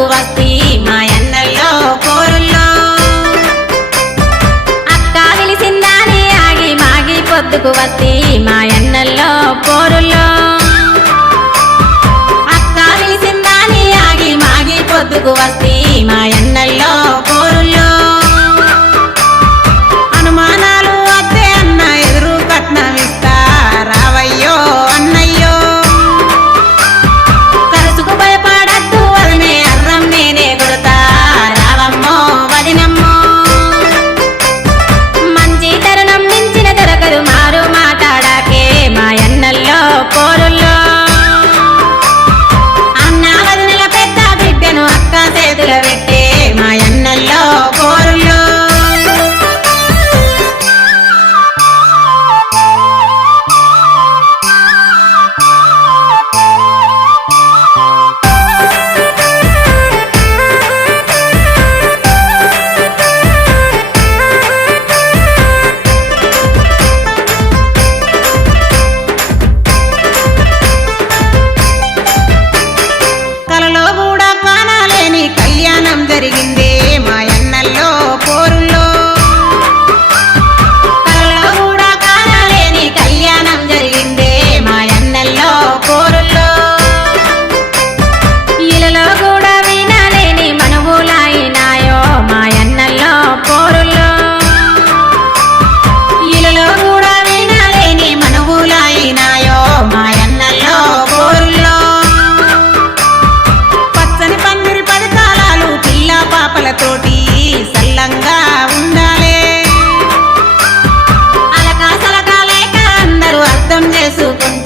పొద్దుకు వస్తీ మాయన్నల్లో పోరుల్లో అక్క పిలిసిందాని ఆగి మాగి పొద్దుకు వస్తీ మాయన్నల్లో పోరుల్లో అక్క పిలిసిందాని ఆగి మాగి పొద్దుకు వస్తీ మాయన్నల్లో పోరుల్లో అనుమానాలు వద్దే అన్న ఎదురు కట్నం ఇస్తా రావయ్యో అన్నయ్యో కరుసుకు భయపడద్దు వదినే అర్రం నేనే కొడతా రావమ్మో వదినమ్మో మంచి తరుణం మించిన దొరకదు మారు మాట్లాడాకే మాయన్నల్లో పోరుల్లో అన్న వదినల పెద్ద బిడ్డను అక్క చేతుల పెట్టే మాయన్నల్లో పోరుల్లో కలలో కూడా కానాలేని కళ్యాణం జరిగిందే మాయన్నల్లో పోరుల్లో కలలో కూడా కానాలేని కళ్యాణం జరిగిందే మాయన్నల్లో పోరుల్లో ఇలలో కూడా వినాలేని మనవులాయినాయో మాయన్నల్లో పోరుల్లో ఇలలో కూడా వినాలేని మనవులాయినాయో మాయన్నల్లో పోరుల్లో పచ్చని పందిరి పథకాలు పిల్ల పాపలతోటి సల్లంగా ఉండాలే అలకా సలకా లేక అందరూ అర్థం చేసుకుంటారు